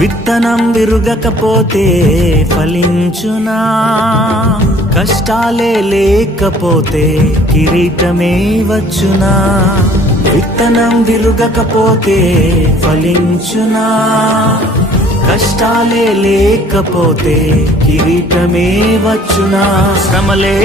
విత్తనం విరుగకపోతే ఫలించునా? కష్టాలే లేకపోతే కిరీటమే వచ్చునా? విత్తనం విరుగకపోతే ఫలించునా? కష్టాలే లేకపోతే కిరీటమే వచ్చునా? శ్రమలే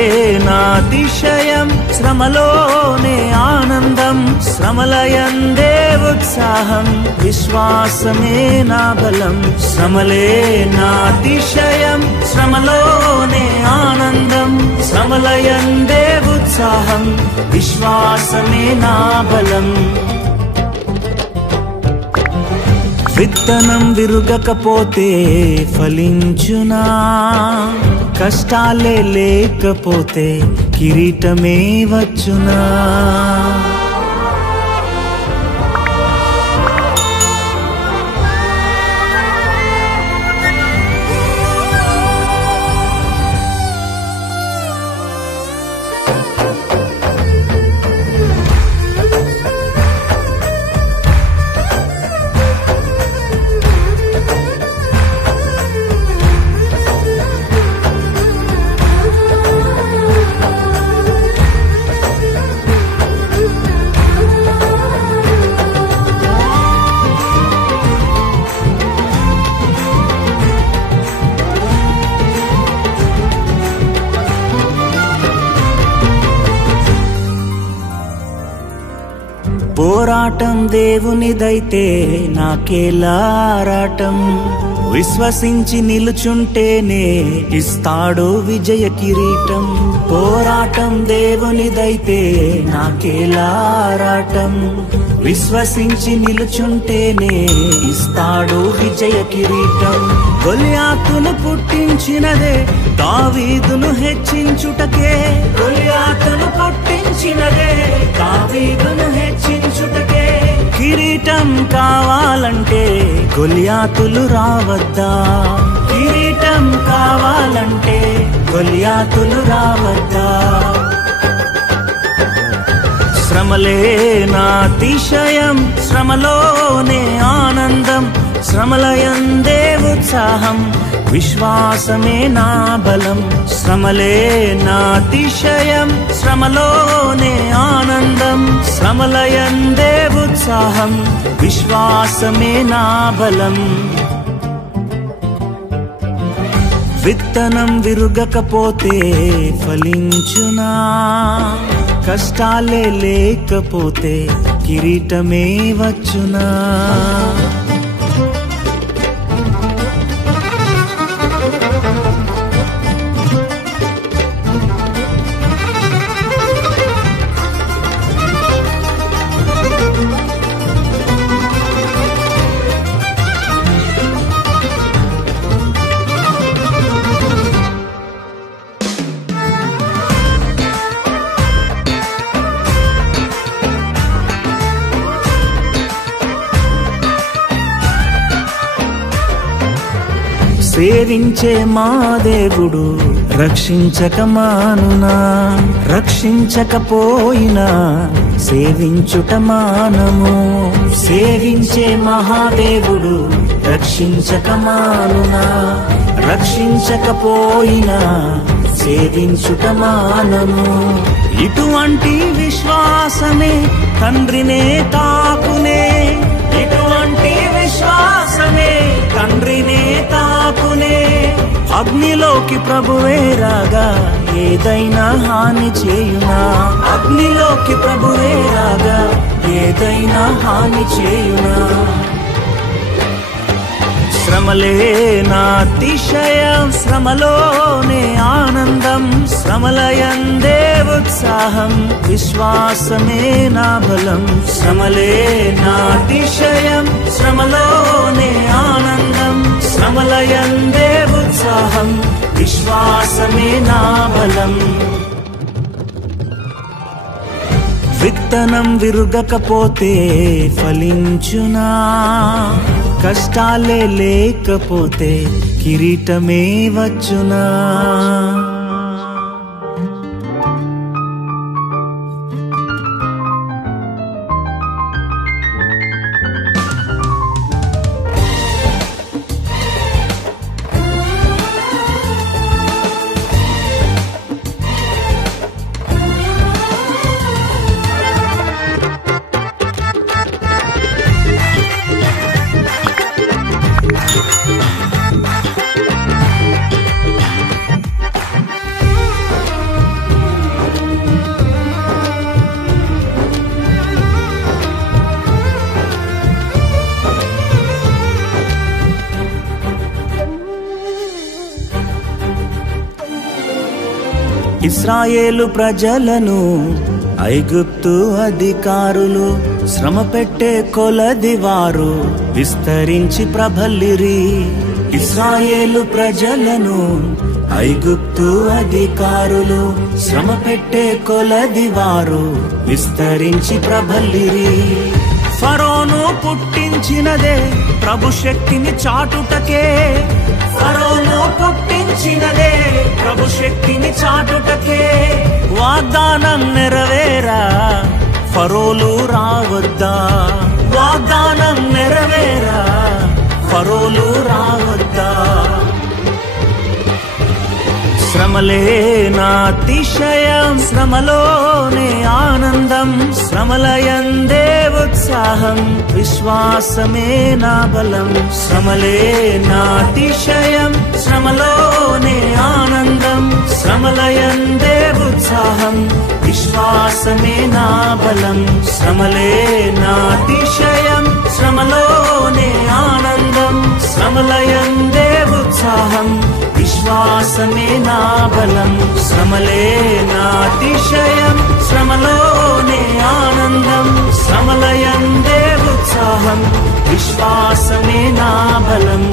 నా అతిశయం, శ్రమలోనే ఆనందం, శ్రమలయందే ఉత్సాహం, విశ్వాసమే నా బలం. శ్రమలే నా అతిశయం, శ్రమలోనే ఆనందం, శ్రమలయందే ఉత్సాహం, విశ్వాసమే నా బలం. విత్తనం విరుగకపోతే ఫలించునా? కష్టాలే లేకపోతే కిరీటమే వచ్చునా? పోరాటం దేవునిదైతే నాకేలా ఆరాటం, విశ్వసించి నిలుచుంటేనే ఇస్తాడు విజయ కిరీటం. పోరాటం దేవునిదైతే నాకేలా ఆరాటం, విశ్వసించి నిలుచుంటేనే ఇస్తాడు విజయ కిరీటం. గొలియాతును పుట్టించినదే దావీదును హెచ్చించుటకే, గొలియాతును పుట్టించినదే దావీదును హెచ్చించుటకే. కిరీటం కావాలంటే గొలియాతులు రావద్దా? కిరీటం కావాలంటే గొలియాతులు రావద్దా? శ్రమలే నా అతిశయం, శ్రమలోనే ఆనందం, శ్రమలయందే ఉత్సాహం, విశ్వాసమే నా బలం. శ్రమలే నా అతిశయం, శ్రమలోనే ఆనందం, శ్రమలయందే ఉత్సాహం, విశ్వాసమే నా బలం. విత్తనం విరుగకపోతే ఫలించునా? కష్టాలే లేకపోతే కిరీటమే వచ్చునా? సేవించే మా దేవుడు రక్షించక మానునా? రక్షించకపోయినా సేవించుట మానము. సేవించే మహాదేవుడు రక్షించక మానునా? రక్షించకపోయినా సేవించుట మానము. ఇటువంటి విశ్వాసమే తండ్రినే తాకునే, ఇటువంటి విశ్వాసమే తండ్రినే తాకునే. అగ్నిలోకి ప్రభువే రాగా ఏదైనా హాని చేయునా? అగ్నిలోకి ప్రభువే రాగా ఏదైనా హాని చేయునా? శ్రమలే నా అతిశయం, శ్రమలోనే ఆనందం, శ్రమలయందే ఉత్సాహం, విశ్వాసమే నా బలం. శ్రమలే నా అతిశయం, శ్రమలోనే ఆనందం, శ్రమలయందే ఉత్సాహం, విశ్వాసమే నా బలం. విత్తనం విరుగకపోతే ఫలించునా? కష్టాలే లేకపోతే కిరీటమే వచ్చునా? ఇశ్రాయేలు ప్రజలను ఐగుప్తు అధికారులు శ్రమ పెట్టే కొలది వారు విస్తరించి ప్రబలిరి. ఇశ్రాయేలు ప్రజలను ఐగుప్తు అధికారులు శ్రమ పెట్టే కొలది వారు విస్తరించి ప్రబలిరి. ఫరోను పుట్టించినదే ప్రభు శక్తిని చాటుటకే, ఫరోను పుట్టించినదే ప్రభు శక్తిని చాటుటకే. వాగ్దానం నెరవేరా ఫరోలు రావద్దా, వాగ్దానం నెరవేరా ఫరోలు రావద్దా. శ్రమలే నా అతిశయం, శ్రమలోనే ఆనందం, శ్రమలయందే ఉత్సాహం, విశ్వాసమే నా బలం. శ్రమలే నా అతిశయం, శ్రమలోనే ఆనందం, శ్రమలయందే ఉత్సాహం, విశ్వాసమే నా బలం. శ్రమలే నా అతిశయం, శ్రమలోనే ఆనందం, శ్రమలయందే ఉత్సాహం, విశ్వాసమే నా బలం. శ్రమలే నా అతిశయం, శ్రమలోనే ఆనందం, శ్రమలయందే ఉత్సాహం, విశ్వాసమే నా బలం.